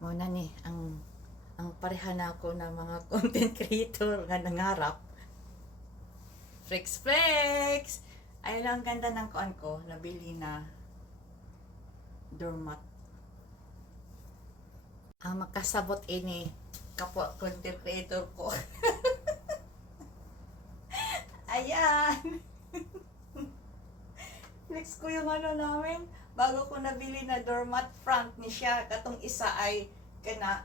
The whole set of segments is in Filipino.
Muna ni ang pareha na ako na mga content creator nga nangarap. Flex! Ayun lang, ang ganda ng kuan ko. Nabili na doormat. Ang makasabot ini kapwa content creator ko. Ayan! Flex ko yung ano namin. Bago ko nabili na doormat, front ni siya. Katong isa ay kana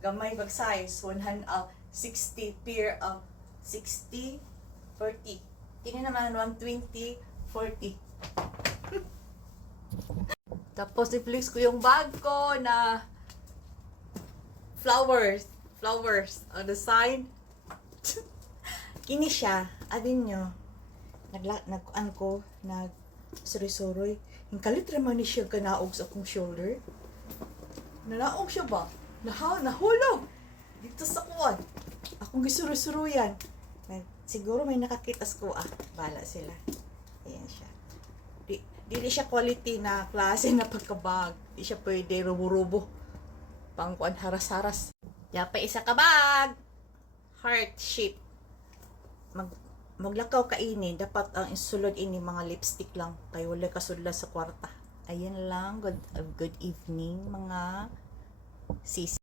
gamay bag size 60 pair of 60 40. Tingnan naman 120 40. Tapos i-flex ko yung bag ko na flowers on the side. Kini siya, adin nyo, nagkuan ko, suroy-suroy. Yung kalit raman ni siya kanaog sa akong shoulder. Nanaog siya ba? Nahulog! Dito sa kuan. Akong gisuroy-suroyan. Siguro may nakakitas ko, bala sila. Ayan siya. Dili siya quality na klase na pagkabag. Di siya pwede rubo-rubo. Pangkuan haras-haras. Yapa isa ka bag! Heart shape. Maglakaw ka ini, dapat ang insulod ini mga lipstick lang kay wala kasudla sa kwarta. Ayan lang, good evening mga sis.